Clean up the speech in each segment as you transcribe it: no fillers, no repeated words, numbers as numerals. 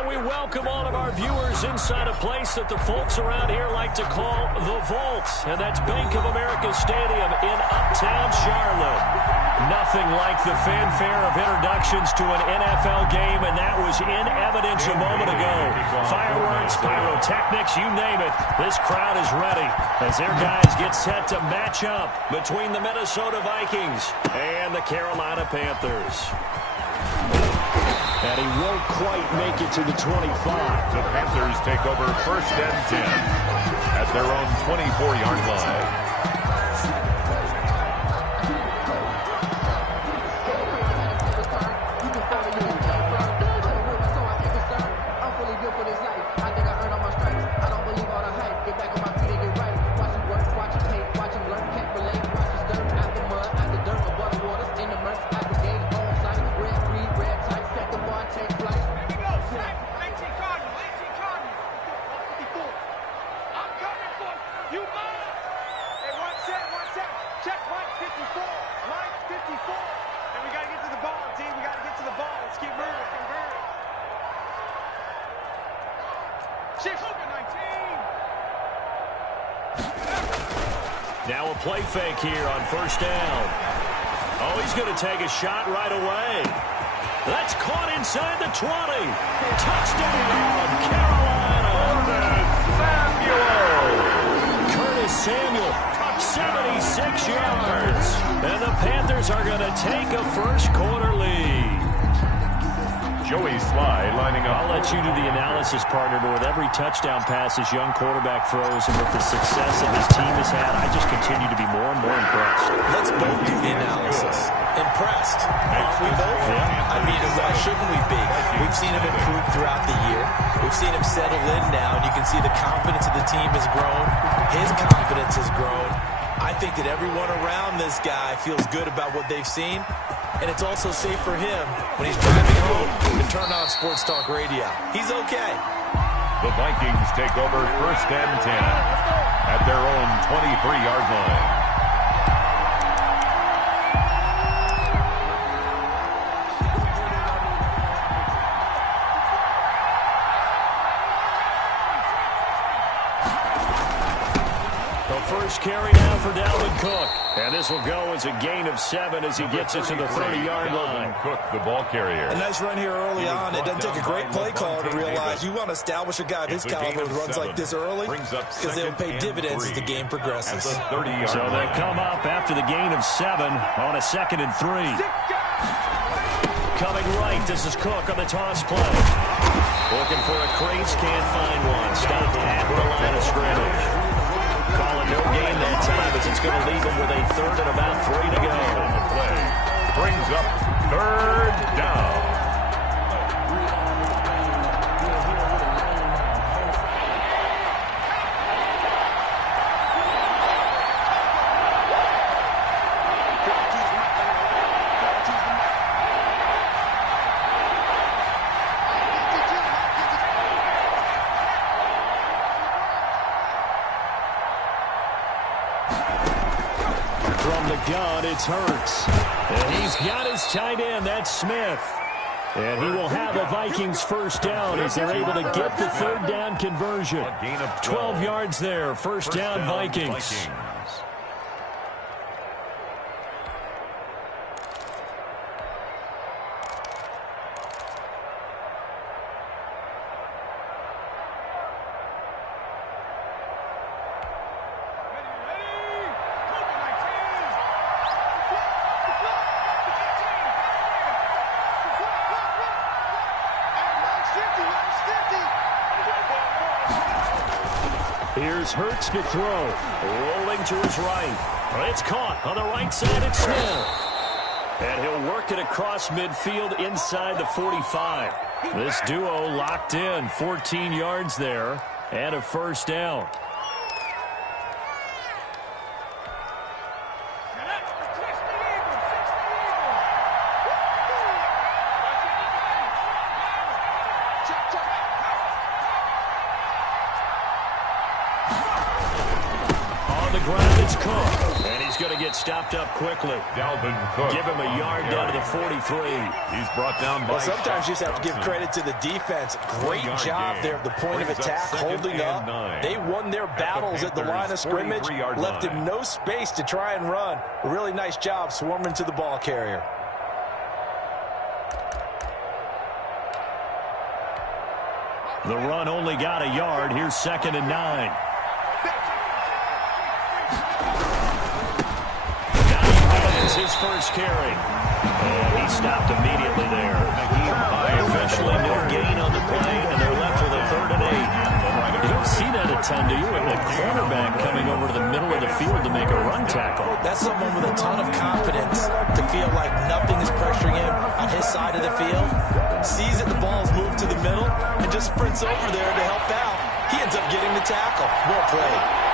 And we welcome all of our viewers inside a place that the folks around here like to call the Vault. And that's Bank of America Stadium in Uptown Charlotte. Nothing like the fanfare of introductions to an NFL game, and that was in evidence a moment ago. Fireworks, pyrotechnics, you name it. This crowd is ready as their guys get set to match up between the Minnesota Vikings and the Carolina Panthers. And he won't quite make it to the 25. The Panthers take over 1st and 10 at their own 24-yard line. Now a play fake here on 1st down. Oh, he's going to take a shot right away. That's caught inside the 20. Touchdown, Carolina. Curtis Samuel, 76 yards. And the Panthers are going to take a first quarter lead. Joey Sly lining up. I'll let you do the analysis, partner, but with every touchdown pass this young quarterback throws and with the success that his team has had, I just continue to be more and more impressed. Let's both do the analysis. Impressed. Aren't we both? Yeah. I mean, why shouldn't we be? We've seen him improve throughout the year. We've seen him settle in now, and you can see the confidence of the team has grown. His confidence has grown. I think that everyone around this guy feels good about what they've seen. And it's also safe for him when he's driving home to turn on Sports Talk Radio. He's okay. The Vikings take over 1st and 10 at their own 23-yard line. First carry now for Dalvin Cook. And this will go as a gain of 7 as he gets it to the 30-yard line. Cook, the ball carrier. A nice run here early on. It doesn't take a great play caller to realize you want to establish a guy of his caliber with runs like this early because they'll pay dividends as the game progresses. So they come up after the gain of 7 on a 2nd and 3. Coming right, this is Cook on the toss play. Looking for a crease, can't find one. Stopped at the line of scrimmage. Calling no gain that time as it's going to leave them with a 3rd and about 3 to go. The play brings up 3rd down. From the gun, it's Hurts. And he's got his tight end, that's Smith. And he will have a Vikings first down as they're able to get the 3rd down conversion. 12 yards there, first down Vikings. Here's Hurts to throw. Rolling to his right. It's caught on the right side. It's Smith. And he'll work it across midfield inside the 45. This duo locked in. 14 yards there and a first down. going to get stopped up quickly. Dalvin Cook. Give him a yard down to the 43. He's brought down by... Well, sometimes you just have to give credit to the defense. Great job there at the point of attack, holding up. They won their battles at the line of scrimmage, left him no space to try and run. A really nice job swarming to the ball carrier. The run only got a yard. Here's 2nd and 9. His first carry. And he stopped immediately there. Officially no gain on the play, and they're left with a 3rd and 8. You don't see that a ton, do you? A cornerback coming over to the middle of the field to make a run tackle. That's someone with a ton of confidence to feel like nothing is pressuring him on his side of the field. Sees that the ball's moved to the middle and just sprints over there to help out. He ends up getting the tackle. Well played.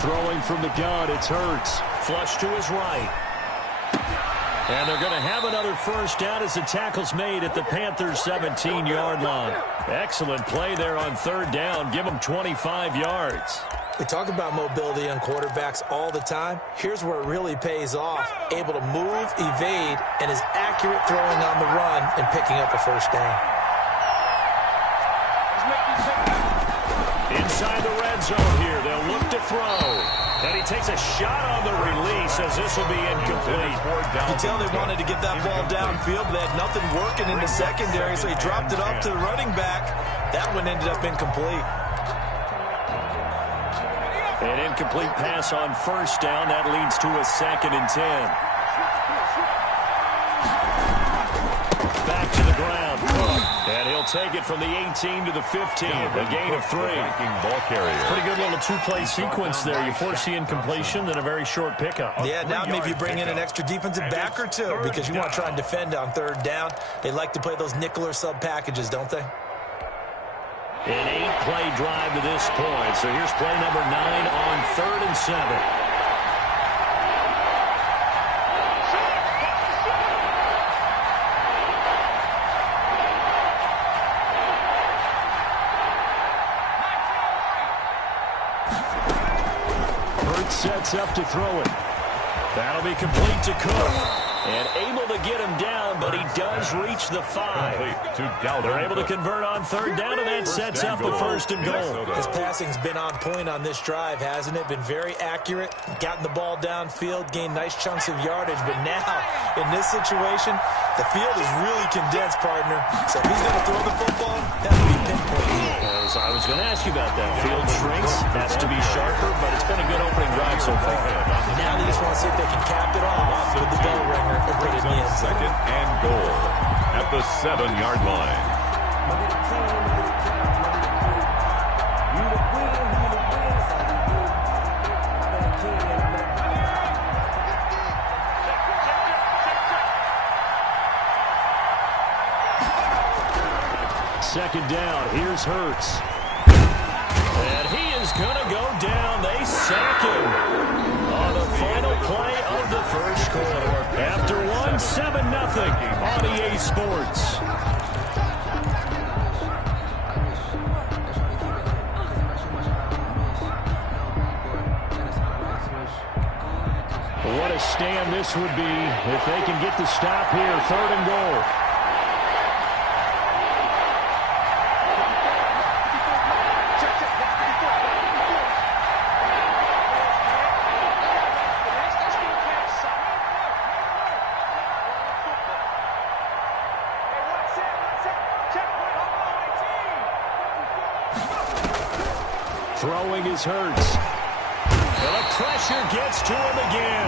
Throwing from the gun, it's Hurts. Flush to his right. And they're going to have another first down as the tackle's made at the Panthers' 17-yard line. Excellent play there on 3rd down. Give them 25 yards. We talk about mobility on quarterbacks all the time. Here's where it really pays off. Able to move, evade, and is accurate throwing on the run and picking up a first down. Inside the red zone here, they'll look to throw. And he takes a shot on the release as this will be incomplete. You can tell they wanted to get that ball downfield, but they had nothing working in the secondary, so he dropped it up to the running back. That one ended up incomplete. An incomplete pass on 1st down. That leads to a 2nd and 10. Back to the ground. And he'll take it from the 18 to the 15. A gain of 3. Ball carrier. Pretty good little 2-play sequence there. You force the incompletion, then a very short pickup. Yeah, now maybe you bring in an extra defensive back or two because you want to try and defend on 3rd down. They like to play those nickel or sub packages, don't they? An 8-play drive to this point. So here's play number 9 on 3rd and 7. Sets up to throw it. That'll be complete to Cook. And able to get him down, but he does reach the 5. They're able to convert on 3rd down, and that sets up a 1st and goal. His passing's been on point on this drive, hasn't it? Been very accurate, gotten the ball downfield, gained nice chunks of yardage. But now, in this situation, the field is really condensed, partner. So if he's going to throw the football, that would be pinpoint. I was going to ask you about that. Field shrinks, has to be sharper, but it's been a good opening drive so far. Now they just want to see if they can cap it off with the bell ringer and put it in the end zone. 2nd and goal at the 7-yard line. Second down, here's Hurts. And he is going to go down. They sack him on the final play of the 1st quarter. After 7-0 on EA Sports. What a stand this would be if they can get the stop here. 3rd and goal. Throwing is Hurts. And the pressure gets to him again.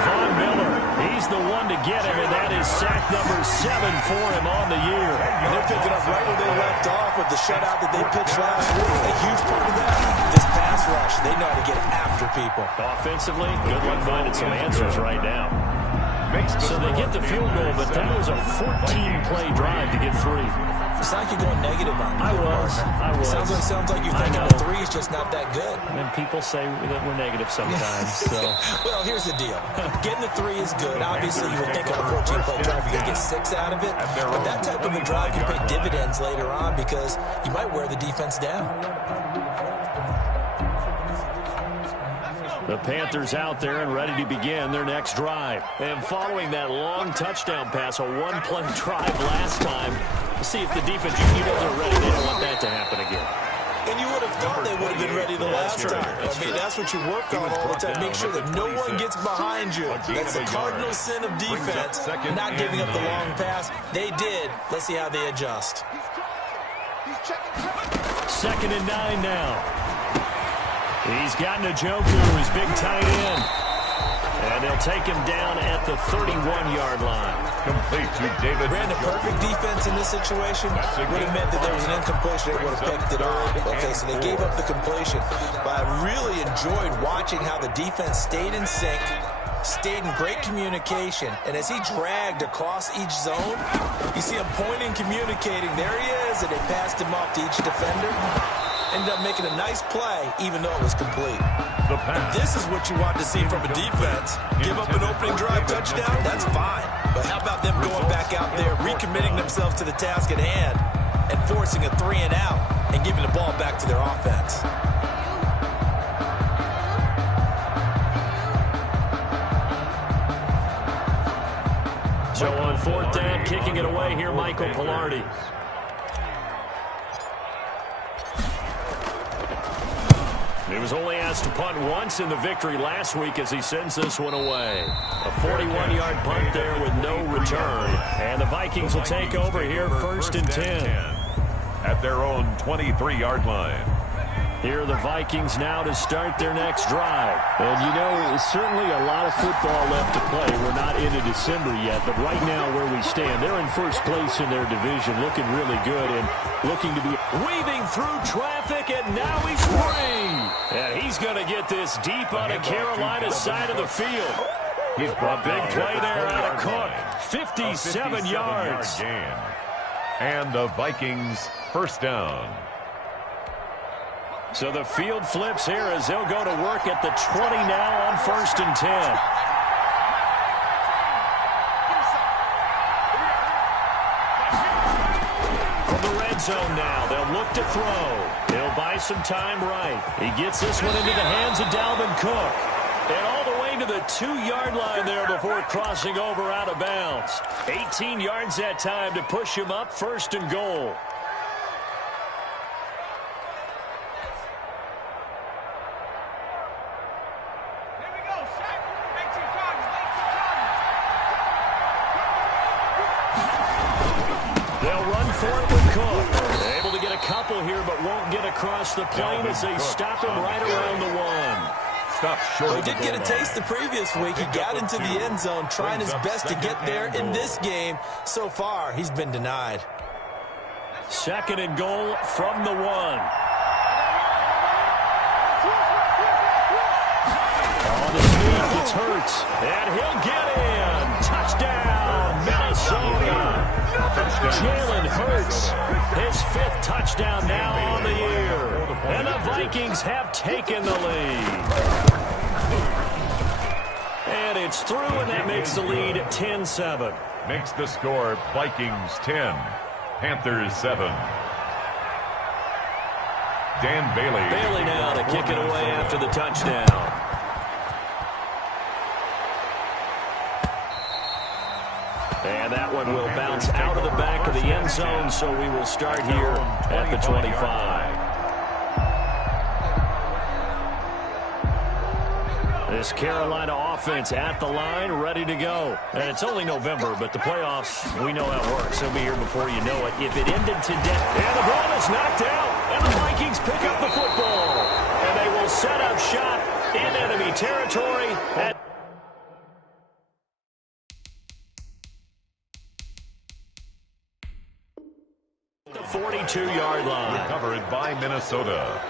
Von Miller, he's the one to get him, and that is sack number 7 for him on the year. And they're picking up right where they left off with the shutout that they pitched last week. A huge part of that, this pass rush. They know how to get after people. Offensively, good luck finding some answers right now. So they get the field goal, but that was a 14-play drive to get 3. It's like you're going negative on me. I was. Sounds like you're thinking the 3 is just not that good. And people say that we're negative sometimes. So. Well, here's the deal. Getting the 3 is good. Obviously, you would think on a 14-play drive you're going to get 6 out of it. But that type of a drive can pay dividends later on because you might wear the defense down. The Panthers out there and ready to begin their next drive. And following that long touchdown pass, a one-play drive last time, see if the defense, you know they're ready. They don't want that to happen again. And you would have thought they would have been ready the last time. I mean, that's what you work on all the time. Make sure that no one gets behind you. That's the cardinal sin of defense, not giving up the long pass. They did. Let's see how they adjust. 2nd and 9 now. He's got Njoku, his big tight end. And they'll take him down at the 31-yard line. Complete to David. Brandon, perfect defense in this situation would have meant that there was an incompletion. They would have picked it up. Okay, so they gave up the completion. But I really enjoyed watching how the defense stayed in sync, stayed in great communication. And as he dragged across each zone, you see him pointing, communicating. There he is, and they passed him off to each defender. Ended up making a nice play, even though it was complete. And this is what you want to see from a defense. Give up an opening drive touchdown, that's fine. But how about them going back out there, recommitting themselves to the task at hand, and forcing a 3 and out, and giving the ball back to their offense. So on 4th down, kicking it away here, Michael Palardy. He was only asked to punt once in the victory last week as he sends this one away. A 41-yard punt there with no return. And the Vikings will take over here 1st and 10. At their own 23-yard line. Here are the Vikings now to start their next drive. And, you know, certainly a lot of football left to play. We're not into December yet, but right now where we stand, they're in first place in their division, looking really good and looking to be weaving through traffic, and now he's free. And he's going to get this deep on the Carolina side of the field. He's brought a big play there out of Cook. 57 yards. And the Vikings first down. So the field flips here as they'll go to work at the 20 now on 1st and 10. From the red zone now, they'll look to throw. He'll buy some time right. He gets this one into the hands of Dalvin Cook. And all the way to the 2-yard line there before crossing over out of bounds. 18 yards that time to push him up 1st and goal. Here, but won't get across the plane as they stop him right around the 1. Stop short. Well, he did get a taste the previous week. He got into the end zone, trying his best to get there in this game. So far, he's been denied. 2nd and goal from the 1. On the sneak, it's Hurts, and he'll get in. Touchdown, Minnesota. Jalen Hurts, his 5th touchdown now on the year. And the Vikings have taken the lead. And it's through, and that makes the lead 10-7. Makes the score Vikings 10, Panthers 7. Dan Bailey. Bailey now to kick it away after the touchdown. And that one will bounce out of the back of the end zone, so we will start here at the 25. This Carolina offense at the line, ready to go. And it's only November, but the playoffs, we know how it works. They'll be here before you know it. If it ended today, and the ball is knocked out, and the Vikings pick up the football. And they will set up shop in enemy territory at the 42-yard line. Recovered by Minnesota.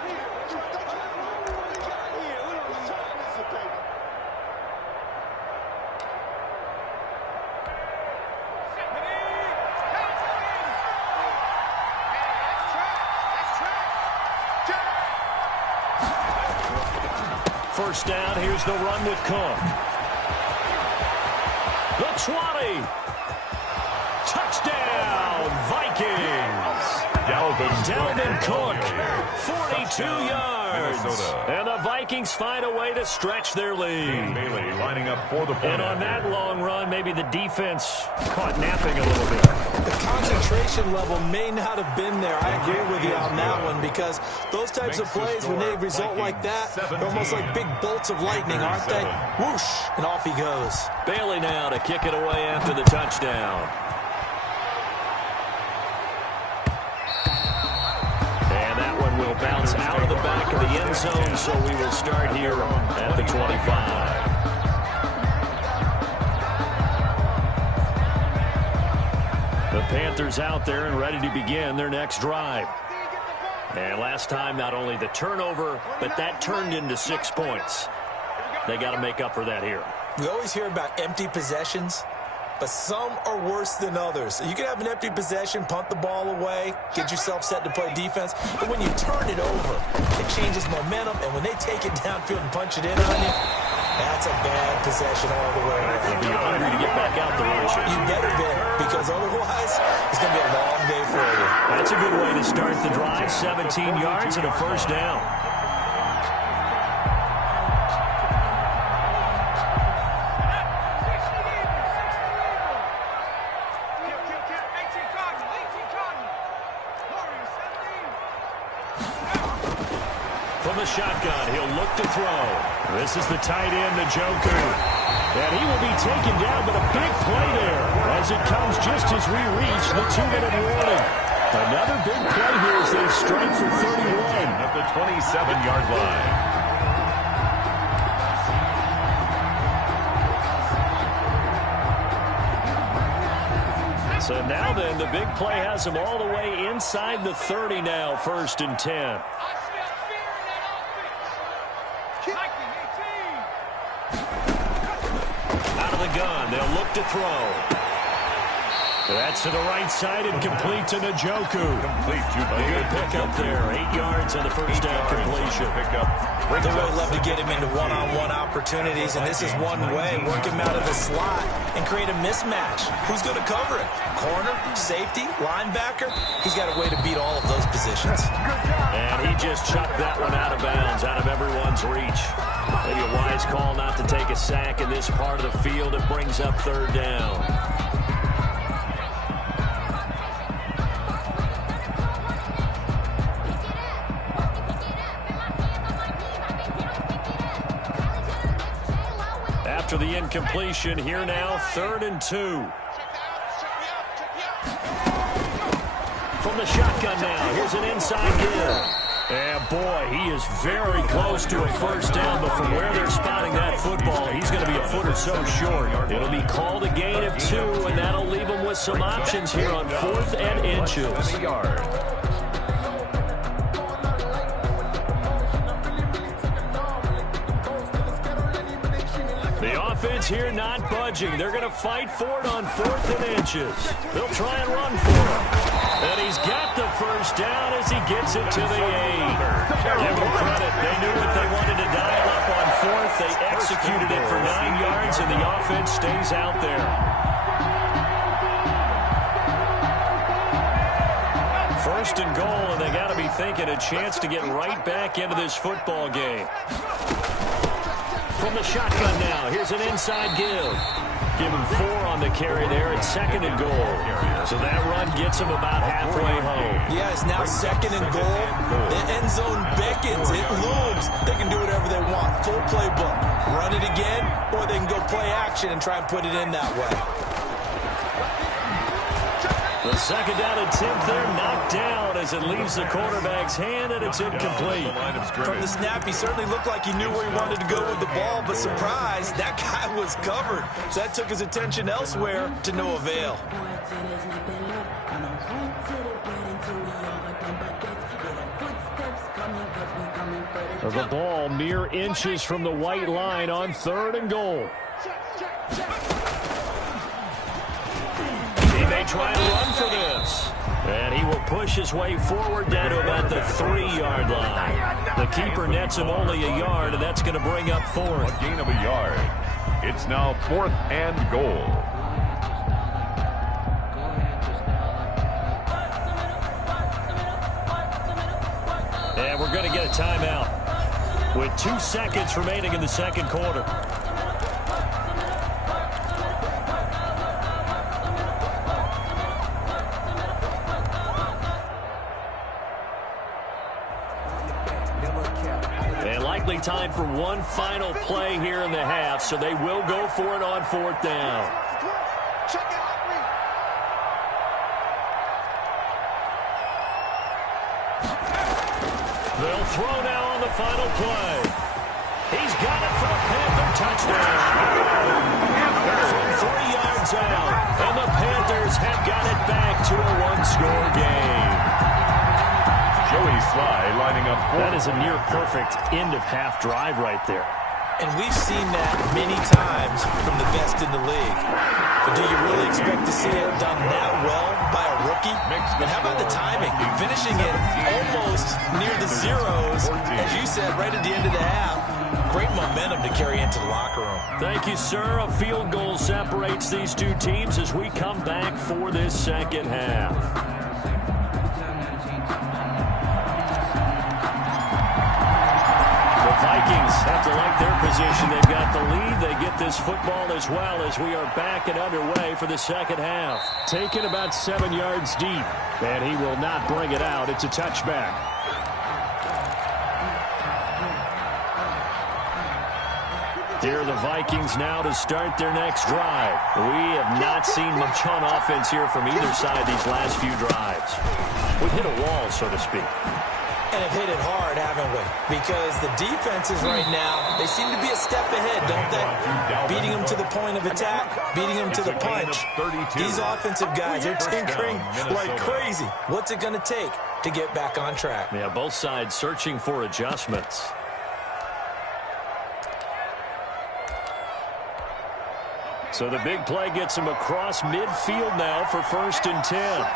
first down. Here's the run with Cook. The 20. Touchdown, Vikings. Dalvin Cook, 42 yards. And the Vikings find a way to stretch their lead. Bailey lining up for the point. And on that long run, maybe the defense caught napping a little bit. The concentration level may not have been there. I agree with you on that one, because those types of plays, when they result like that, they're almost like big bolts of lightning, aren't they? Whoosh, and off he goes. Bailey now to kick it away after the touchdown. And that one will bounce out of the back of the end zone, so we will start here at the 25. The Panthers out there and ready to begin their next drive. And last time, not only the turnover, but that turned into 6 points. They got to make up for that here. We always hear about empty possessions, but some are worse than others. You can have an empty possession, punt the ball away, get yourself set to play defense, but when you turn it over, it changes momentum, and when they take it downfield and punch it in on you, that's a bad possession all the way around. You'll be hungry to get back out there, won't you? You better be, because otherwise, it's going to be a long day for you. That's a good way to start the drive. 17 yards and a first down. From the shotgun, he'll look to throw. This is the tight end, Njoku. And he will be taken down, but a big play there as it comes just as we reach the 2-minute warning. Another big play here as they strike for 31 at the 27-yard line. So now then, the big play has them all the way inside the 30 now, 1st and 10. Out of the gun, they'll look to throw. That's to the right side and complete to Njoku. A good pickup there. 8 yards on the first down completion. They really love to get him into one-on-one opportunities, and this is one way. Work him out of the slot and create a mismatch. Who's going to cover it? Corner, safety, linebacker? He's got a way to beat all of those positions. And he just chucked that one out of bounds, out of everyone's reach. Maybe a wise call not to take a sack in this part of the field. It brings up 3rd down. After the incompletion, here now, 3rd and 2. From the shotgun now, here's an inside give. And boy, he is very close to a first down, but from where they're spotting that football, he's going to be a foot or so short. It'll be called a gain of 2, and that'll leave him with some options here on 4th and inches. Offense here not budging. They're going to fight for it on 4th and inches. They'll try and run for it. And he's got the first down as he gets it to the 8. Give them credit. They knew what they wanted to dial up on 4th. They executed it for 9 yards, and the offense stays out there. First and goal, and they got to be thinking a chance to get right back into this football game. From the shotgun now, here's an inside give. Give him 4 on the carry there at 2nd and goal. So that run gets him about halfway home. Yeah, it's now 2nd and goal. The end zone beckons. It looms. They can do whatever they want. Full playbook. Run it again, or they can go play action and try and put it in that way. The 2nd down attempt there knocked down as it leaves the quarterback's hand, and it's incomplete. From the snap, he certainly looked like he knew where he wanted to go with the ball, but surprise, that guy was covered. So that took his attention elsewhere to no avail. The ball mere inches from the white line on 3rd and goal. He may try and run for this. And he will push his way forward down to about the 3-yard line. The keeper nets him only a yard, and that's going to bring up fourth. A gain of a yard. It's now 4th and goal. And we're going to get a timeout with 2 seconds remaining in the second quarter. And likely time for one final play here in the half, so they will go for it on 4th down. They'll throw now on the final play. He's got it for a Panther touchdown. From 3 yards out, and the Panthers have got it back to a 1-score game. Joey Sly lining up. That is a near-perfect end-of-half drive right there. And we've seen that many times from the best in the league. But do you really expect to see it done that well by a rookie? And how about the timing? Finishing it almost near the zeros, as you said, right at the end of the half. Great momentum to carry into the locker room. Thank you, sir. A field goal separates these two teams as we come back for this second half. Vikings have to like their position. They've got the lead. They get this football as well as we are back and underway for the second half. Taken about 7 yards deep, and he will not bring it out. It's a touchback. Here are the Vikings now to start their next drive. We have not seen much on offense here from either side these last few drives. We've hit a wall, so to speak. And have hit it hard, haven't we? Because the defenses right now, they seem to be a step ahead, don't they? Beating them to the point of attack, beating them to the punch. These offensive guys are tinkering like crazy. What's it going to take to get back on track? Yeah, both sides searching for adjustments. So the big play gets him across midfield now for 1st and 10.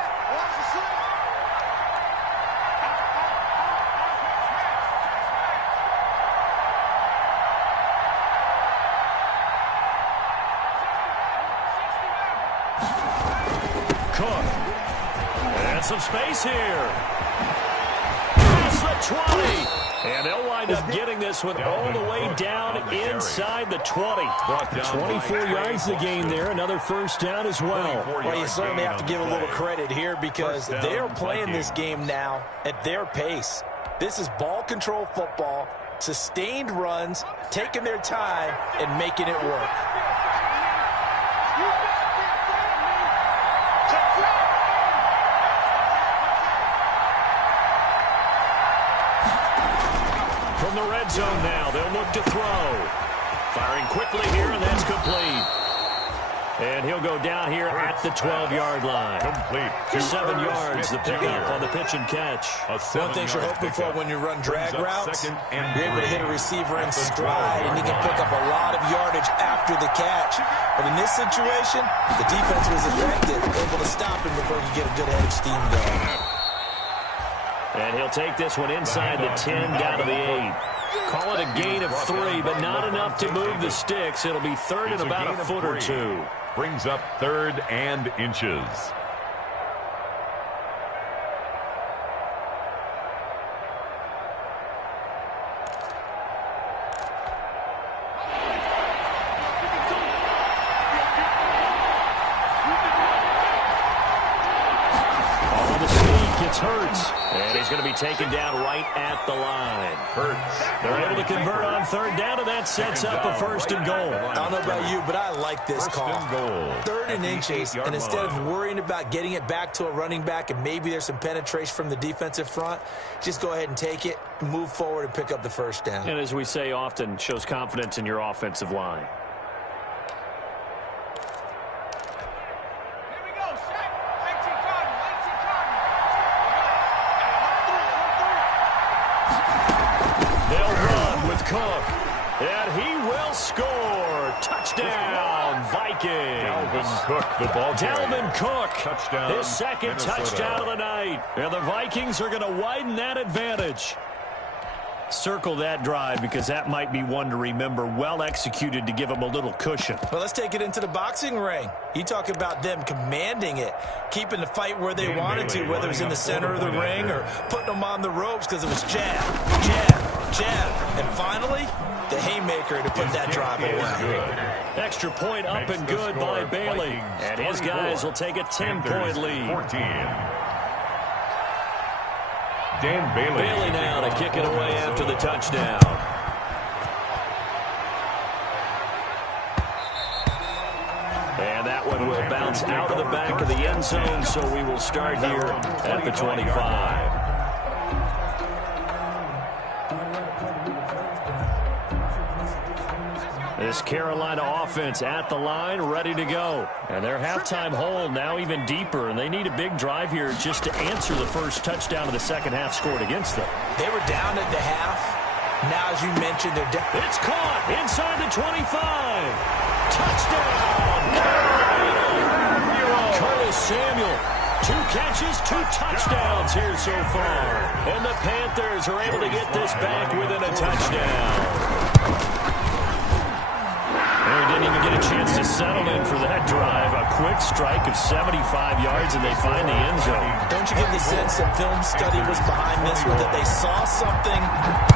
Some space here. Past the 20. And they'll wind up getting this one all the way down inside the 20. 24 yards the game there. Another 1st down as well. Well, you certainly have to give a little credit here because they are playing this game now at their pace. This is ball control football, sustained runs, taking their time and making it work. From the red zone now, they'll look to throw. Firing quickly here, and that's complete. And he'll go down here at the 12-yard line. Complete. 7 yards, the pickup on the pitch and catch. One thing you're hoping for when you run drag routes, you're able to hit a receiver in stride, and you can pick up a lot of yardage after the catch. But in this situation, the defense was effective, able to stop him before you get a good head of steam going. And he'll take this one inside the 10, down to the 8. Call it a gain of 3, but not enough to move the sticks. It'll be 3rd and about a foot or 2. Brings up 3rd and inches. On the sneak, it's Hurts. And he's going to be taken down right at the line. Hurts. They're able to convert on 3rd down, and that sets up a 1st and goal. I don't know about you, but I like this call. 3rd and inches, and instead of worrying about getting it back to a running back and maybe there's some penetration from the defensive front, just go ahead and take it, move forward, and pick up the 1st down. And as we say often, shows confidence in your offensive line. And he will score. Touchdown, Vikings. Dalvin Cook, the ball carrier. Dalvin Cook, Touchdown, his second Minnesota. touchdown of the night. And the Vikings are going to widen that advantage. Circle that drive because that might be one to remember. Well executed to give them a little cushion. Well, let's take it into the boxing ring. You talk about them commanding it, keeping the fight where they wanted to, whether it was in the center of the ring or putting them on the ropes because it was jab, jab, jab. And finally, the haymaker to put that drive away. Extra point up and good by Bailey. And his guys will take a 10-point lead. 14. Dan Bailey. Bailey now to kick it away after the touchdown. And that one will bounce out of the back of the end zone, so we will start here at the 25. This Carolina offense at the line, ready to go. And their halftime hole now even deeper, and they need a big drive here just to answer the first touchdown of the second half scored against them. They were down at the half. Now, as you mentioned, they're down. It's caught inside the 25. Touchdown, Carolina. Curtis Samuel. 2 catches, 2 touchdowns here so far. And the Panthers are able to get this back within a touchdown. They didn't even get a chance to settle in for that drive. A quick strike of 75 yards, and they find the end zone. Don't you get the sense that film study was behind this one, that they saw something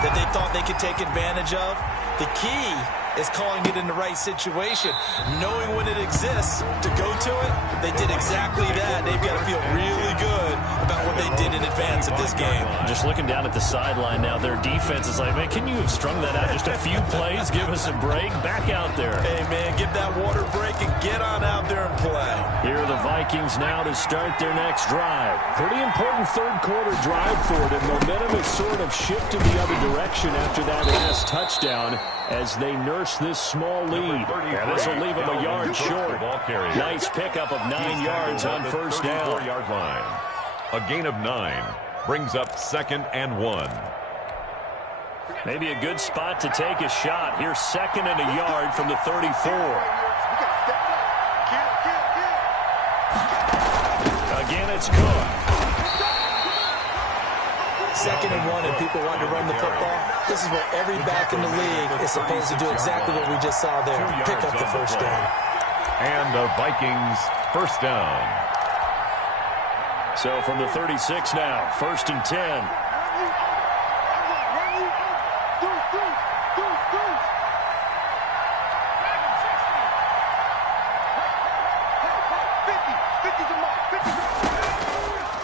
that they thought they could take advantage of? The key is calling it in the right situation, knowing when it exists to go to it. They did exactly that. They've got to feel really good about what they did in advance of this game. Just looking down at the sideline now, their defense is like, man, can you have strung that out just a few plays? Give us a break. Back out there. Hey, man, give that water break and get on out there and play. Here are the Vikings now to start their next drive. Pretty important third-quarter drive for them. Momentum has sort of shifted the other direction after that last touchdown as they nurse this small lead. And this will leave them a yard short. Nice pickup of 9 yards on first down. Yard line. A gain of 9 brings up 2nd and 1. Maybe a good spot to take a shot. Here's 2nd and a yard from the 34. Again, it's Cook. 2nd and 1, and people want to run the football. This is what every back in the league is supposed to do, exactly what we just saw there. Pick up the first down. And the Vikings first down. So from the 36 now, 1st and 10.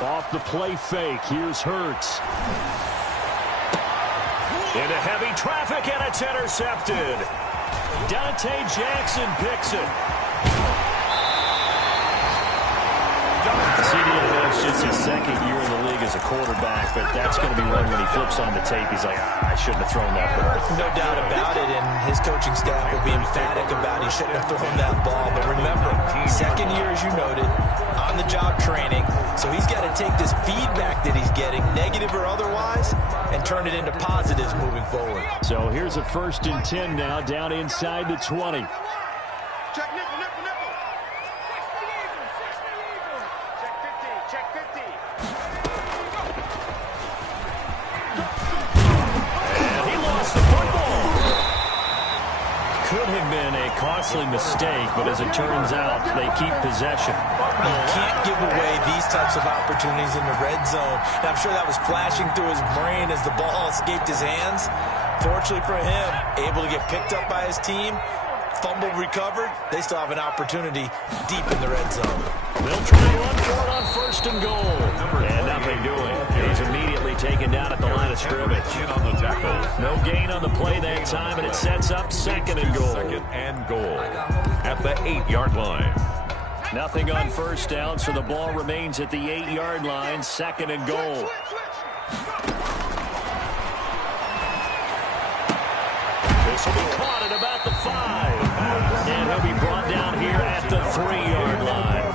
Off the play fake, here's Hurts. Into heavy traffic, and it's intercepted. Dante Jackson picks it. It's just his 2nd year in the league as a quarterback, but that's going to be one when he flips on the tape. He's like, I shouldn't have thrown that ball. No doubt about it, and his coaching staff will be emphatic about he shouldn't have thrown that ball. But remember, 2nd year, as you noted, on-the-job training, so he's got to take this feedback that he's getting, negative or otherwise, and turn it into positives moving forward. So here's a 1st and 10 now, down inside the 20. Check nickel, nickel, nickel. Check 50, check 50. And he lost the football. Could have been a costly mistake, but as it turns out, they keep possession. You can't give away these types of opportunities in the red zone. And I'm sure that was flashing through his brain as the ball escaped his hands. Fortunately for him, able to get picked up by his team, fumbled, recovered. They still have an opportunity deep in the red zone. They'll try to run for it on 1st and goal. And nothing doing. He's immediately taken down at the line of scrimmage. On the tackle. No gain on the play that time, and it sets up 2nd and goal. 2nd and goal at the 8-yard line. Nothing on first down, so the ball remains at the 8-yard line. 2nd and goal. This will be caught at about the 5. And he'll be brought down here at the 3-yard line.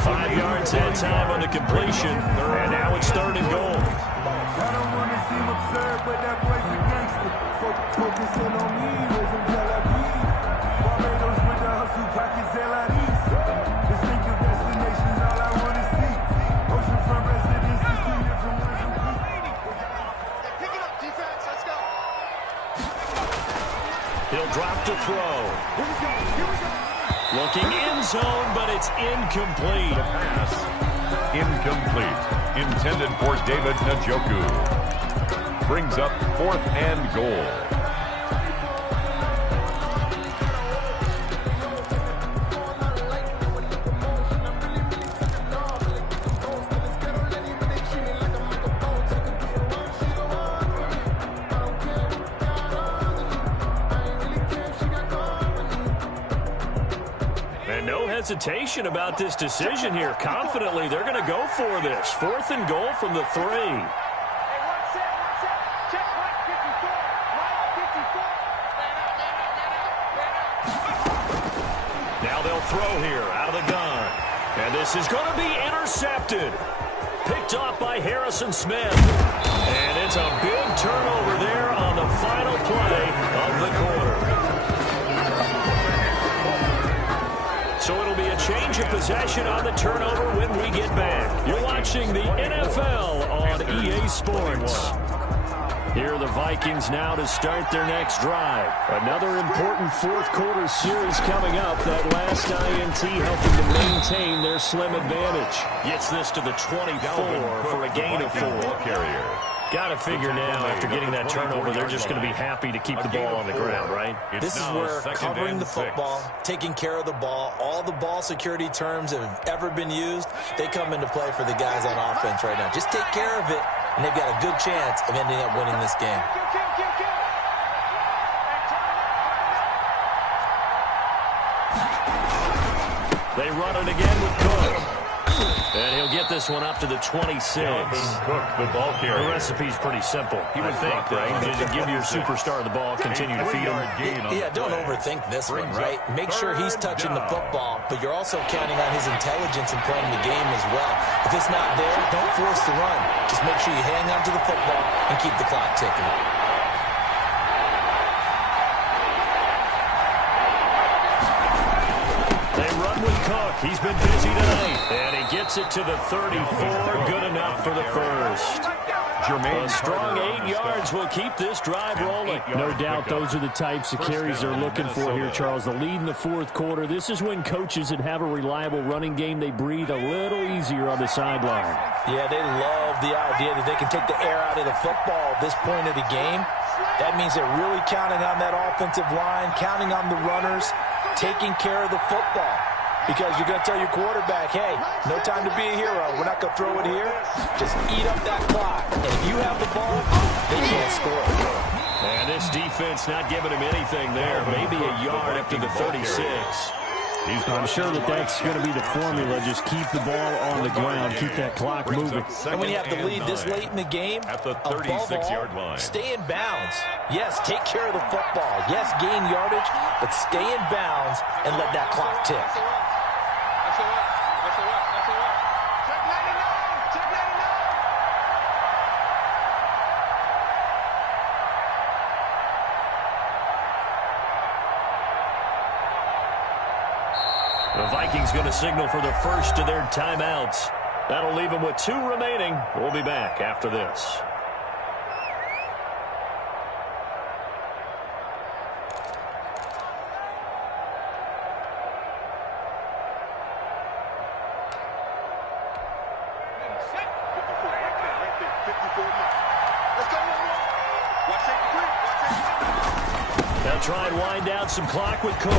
5 yards that time on the completion. And now it's 3rd and goal. I don't want to seem absurd, but that boy's a gangster. Focusing on me, raising Tel Aviv. Barbados with the hustle, pockets LIDs. Distinctive destinations, all I want to see. Oceanfront residences, 2 different ones a week. Pick it up, defense. Let's go. He'll drop to throw. Looking end zone, but it's incomplete. The pass, incomplete. Intended for David Njoku. Brings up 4th and goal. And no hesitation about this decision here. Confidently, they're going to go for this. 4th and goal from the 3. Now they'll throw here out of the gun. And this is going to be intercepted. Picked off by Harrison Smith. And it's a big turnover there on the final play of the quarter. So it'll be a change of possession on the turnover when we get back. You're watching the NFL on EA Sports. Here are the Vikings now to start their next drive. Another important 4th quarter series coming up. That last INT helping to maintain their slim advantage. Gets this to the 24 for a gain of 4. Carrier. Got to figure now, after getting that turnover, they're just going to be happy to keep the ball on the ground, right? This is where covering the football, taking care of the ball, all the ball security terms that have ever been used, they come into play for the guys on offense right now. Just take care of it, and they've got a good chance of ending up winning this game. They run it again with Cook. And he'll get this one up to the 26. Cook, the ball carrier. The recipe's pretty simple. You would think, right? Just give your superstar the ball, continue to feed him. Yeah, don't overthink this one, right? Make sure he's touching the football, but you're also counting on his intelligence in playing the game as well. If it's not there, don't force the run. Just make sure you hang on to the football and keep the clock ticking. They run with Cook. He's been busy tonight. And he gets it to the 34. Good enough for the first. A strong 8 yards will keep this drive rolling. No doubt those are the types of carries they're looking for here, Charles. The lead in the 4th quarter. This is when coaches that have a reliable running game, they breathe a little easier on the sideline. Yeah, they love the idea that they can take the air out of the football at this point of the game. That means they're really counting on that offensive line, counting on the runners, taking care of the football. Because you're going to tell your quarterback, hey, no time to be a hero. We're not going to throw it here. Just eat up that clock. And if you have the ball, they can't score. And this defense not giving him anything there. Maybe a yard up to the 36. I'm sure that's going to be the formula. Just keep the ball on the ground. Keep that clock moving. And when you have the lead this late in the game, at the above all, stay in bounds. Yes, take care of the football. Yes, gain yardage, but stay in bounds and let that clock tick. The Vikings going to signal for the first of their timeouts. That'll leave them with 2 remaining. We'll be back after this. They'll try and wind down some clock with Cook.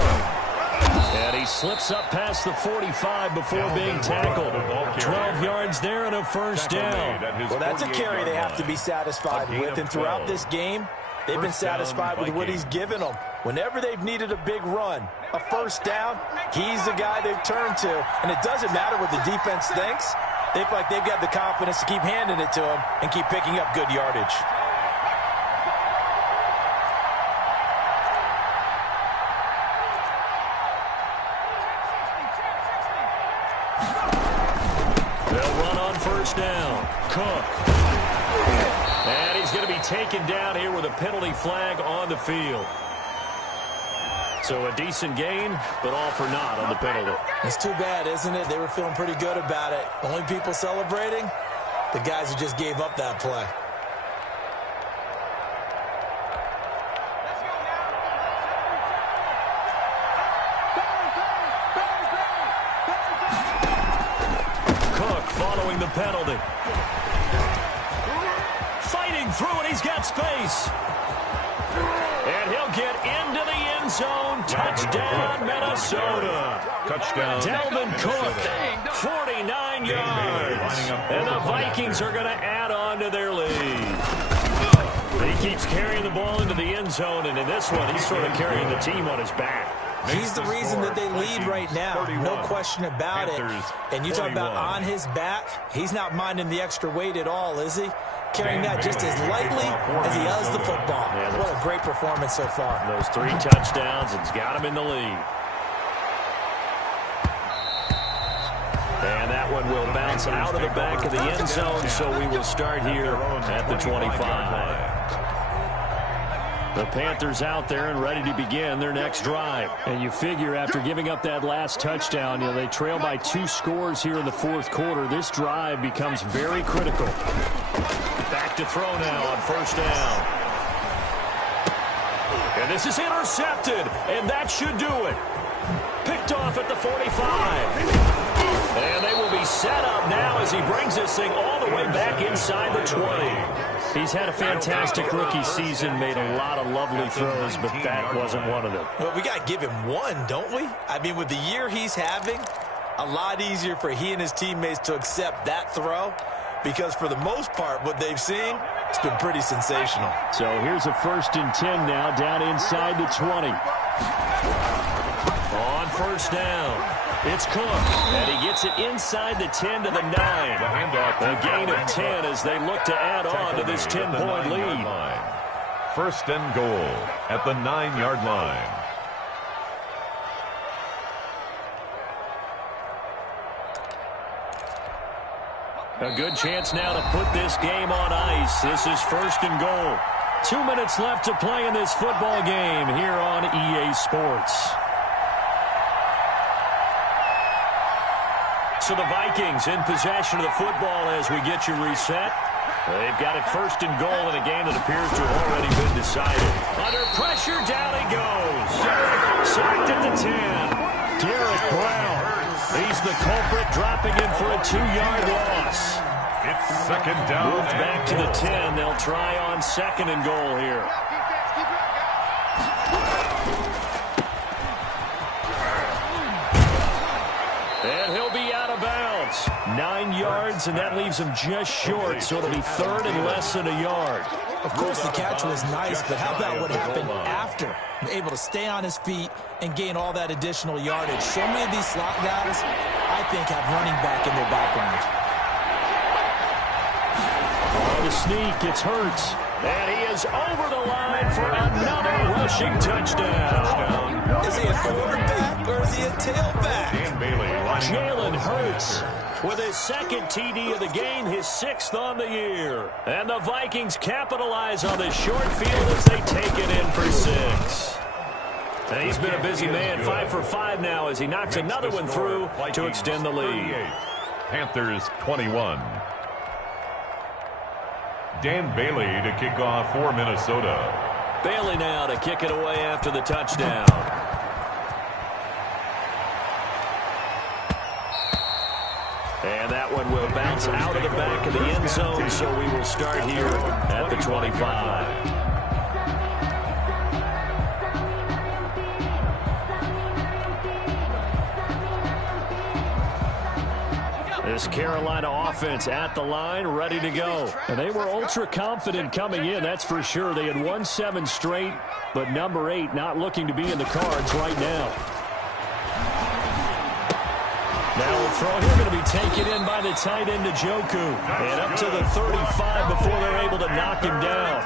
And he slips up past the 45 before being tackled. 12 yards there and a first down. Well, that's a carry they have to be satisfied with. And throughout this game, they've been satisfied with what he's given them. Whenever they've needed a big run, a first down, he's the guy they've turned to. And it doesn't matter what the defense thinks. They feel like they've got the confidence to keep handing it to him and keep picking up good yardage. They'll run on first down. Cook. And he's going to be taken down here with a penalty flag on the field. So a decent gain, but all for naught on the penalty. It's too bad, isn't it? They were feeling pretty good about it. Only people celebrating, the guys who just gave up that play. Cook following the penalty. Fighting through it, he's got space. And he'll get into the end zone. Touchdown, Minnesota. Touchdown. Dalvin Cook, 49 yards. And the Vikings are going to add on to their lead. He keeps carrying the ball into the end zone, and in this one, he's sort of carrying the team on his back. He's the reason that they lead right now. No question about it. And you talk about on his back, he's not minding the extra weight at all, is he? Carrying that just as lightly as he does the football. Yeah, what a great performance so far. Those 3 touchdowns, it's got him in the lead. And that one will bounce out of the back of the end zone, so we will start here at the 25. The Panthers out there and ready to begin their next drive. And you figure after giving up that last touchdown, they trail by 2 scores here in the fourth quarter. This drive becomes very critical. Back to throw now on first down. And this is intercepted, and that should do it. Picked off at the 45. And they will be set up now as he brings this thing all the way back inside the 20. He's had a fantastic rookie season, made a lot of lovely throws, but that wasn't one of them. Well, we got to give him one, don't we? I mean, with the year he's having, a lot easier for he and his teammates to accept that throw, because for the most part, what they've seen, it's been pretty sensational. So here's a 1st and 10 now, down inside the 20. On first down. It's Cook, and he gets it inside the 10 to the 9. A gain of 10 as they look to add on to this 10-point lead. 1st and goal at the 9-yard line. A good chance now to put this game on ice. This is 1st and goal. 2 minutes left to play in this football game here on EA Sports. So the Vikings in possession of the football as we get you reset. They've got it 1st and goal in a game that appears to have already been decided. Under pressure, down he goes. Sacked at the 10. Derek Brown. He's the culprit, dropping in for a 2-yard loss. It's 2nd down. Moved back to the 10. They'll try on 2nd and goal here. And he'll be out of bounds. 9 yards, and that leaves him just short, so it'll be 3rd and less than a yard. Of course, the catch was nice, but how about what happened after? Able to stay on his feet and gain all that additional yardage. So many of these slot guys, I think, have running back in their background. On the sneak, it's Hurts. And he is over the line for another rushing touchdown. Is he a quarterback or is he a tailback? Jalen Hurts with his 2nd TD of the game, his 6th on the year. And the Vikings capitalize on this short field as they take it in for 6. And he's been a busy man, 5 for 5 now as he knocks another one through to extend the lead. Panthers 21. Dan Bailey to kick off for Minnesota. Bailey now to kick it away after the touchdown. And that one will bounce out of the back of the end zone, so we will start here at the 25. This Carolina offense at the line, ready to go. And they were ultra confident coming in, that's for sure. They had won 7 straight, but number 8 not looking to be in the cards right now. Now a throw here going to be taken in by the tight end Njoku. And up to the 35 before they're able to knock him down.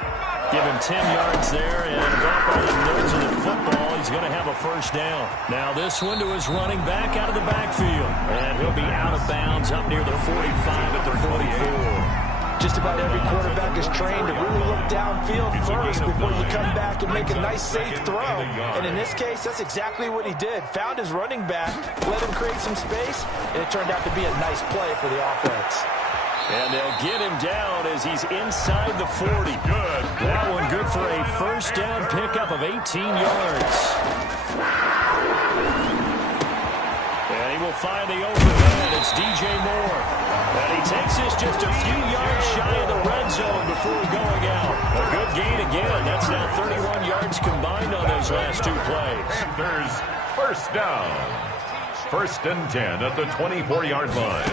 Give him 10 yards there, and up on the nose of the football, he's going to have a 1st down. Now this one to his running back out of the backfield. And he'll be out of bounds up near the 45 at the 44. Just about every quarterback is trained to really look downfield first before you come back and make a nice, safe throw. And in this case, that's exactly what he did. Found his running back, let him create some space, and it turned out to be a nice play for the offense. And they'll get him down as he's inside the 40. Good. That one good for a first down pickup of 18 yards. And he will find the open man. It's DJ Moore. And he takes this just a few yards shy of the red zone before going out. A good gain again. That's now 31 yards combined on those last two plays. Panthers first down. 1st and 10 at the 24-yard line.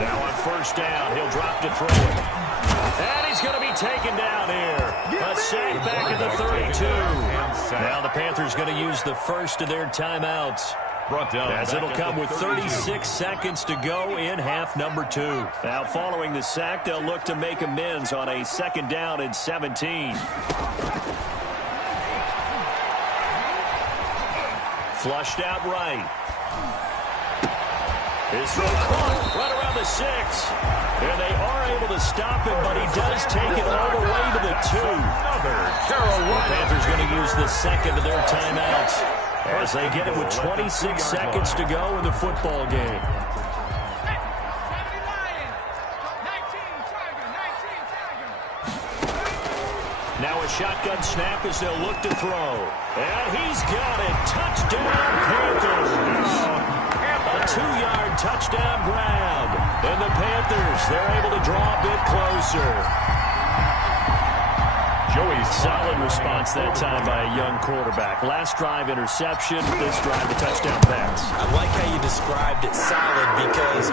Now on first down, he'll drop to throw it. And he's going to be taken down here. A sack back at the 32. Now the Panthers going to use the first of their timeouts, as it'll come with 36 seconds to go in half number 2. Now following the sack, they'll look to make amends on a 2nd down and 17. Flushed out right. His throw caught right around the 6. And they are able to stop him, but he does take it all the way to the 2. The Panthers going to use the 2nd of their timeouts as they get it with 26 seconds to go in the football game. Now a shotgun snap as they'll look to throw. And he's got it. Touchdown, Panthers. A 2-yard touchdown grab. And the Panthers, they're able to draw a bit closer. Solid response that time by a young quarterback. Last drive interception, this drive a touchdown pass. I like how you described it, solid, because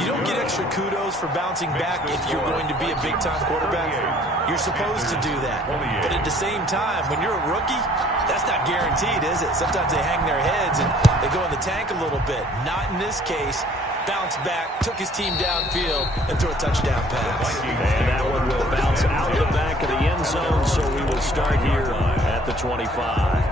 you don't get extra kudos for bouncing back if you're going to be a big-time quarterback. You're supposed to do that. But at the same time, when you're a rookie, that's not guaranteed, is it? Sometimes they hang their heads and they go in the tank a little bit. Not in this case. Bounce back, took his team downfield, and threw a touchdown pass. And that one will bounce out of the back of the end zone, so we will start here at the 25.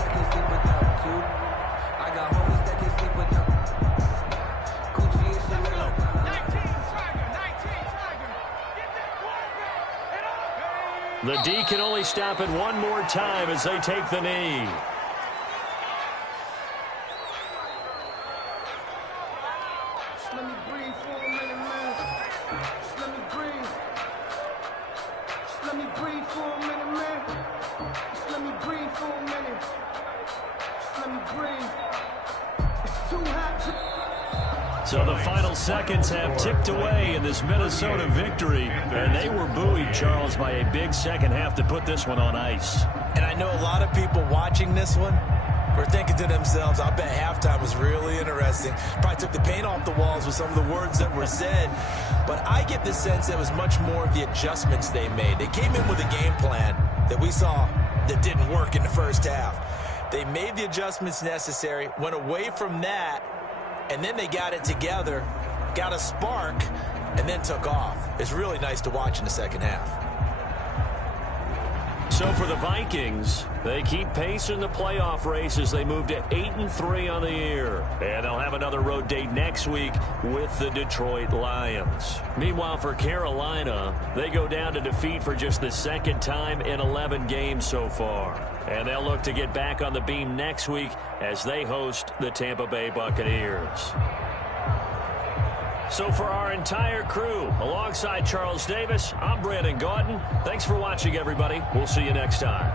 The D can only stop it one more time as they take the knee. So the final seconds have ticked away in this Minnesota victory, and they were buoyed, Charles, by a big second half to put this one on ice. And I know a lot of people watching this one were thinking to themselves, I bet halftime was really interesting. Probably took the paint off the walls with some of the words that were said. But I get the sense that it was much more of the adjustments they made. They came in with a game plan that we saw that didn't work in the first half. They made the adjustments necessary, went away from that, and then they got it together, got a spark, and then took off. It's really nice to watch in the second half. So for the Vikings, they keep pace in the playoff race as they move to 8-3 on the year. And they'll have another road date next week with the Detroit Lions. Meanwhile, for Carolina, they go down to defeat for just the 2nd time in 11 games so far. And they'll look to get back on the beam next week as they host the Tampa Bay Buccaneers. So for our entire crew, alongside Charles Davis, I'm Brandon Gaudin. Thanks for watching, everybody. We'll see you next time.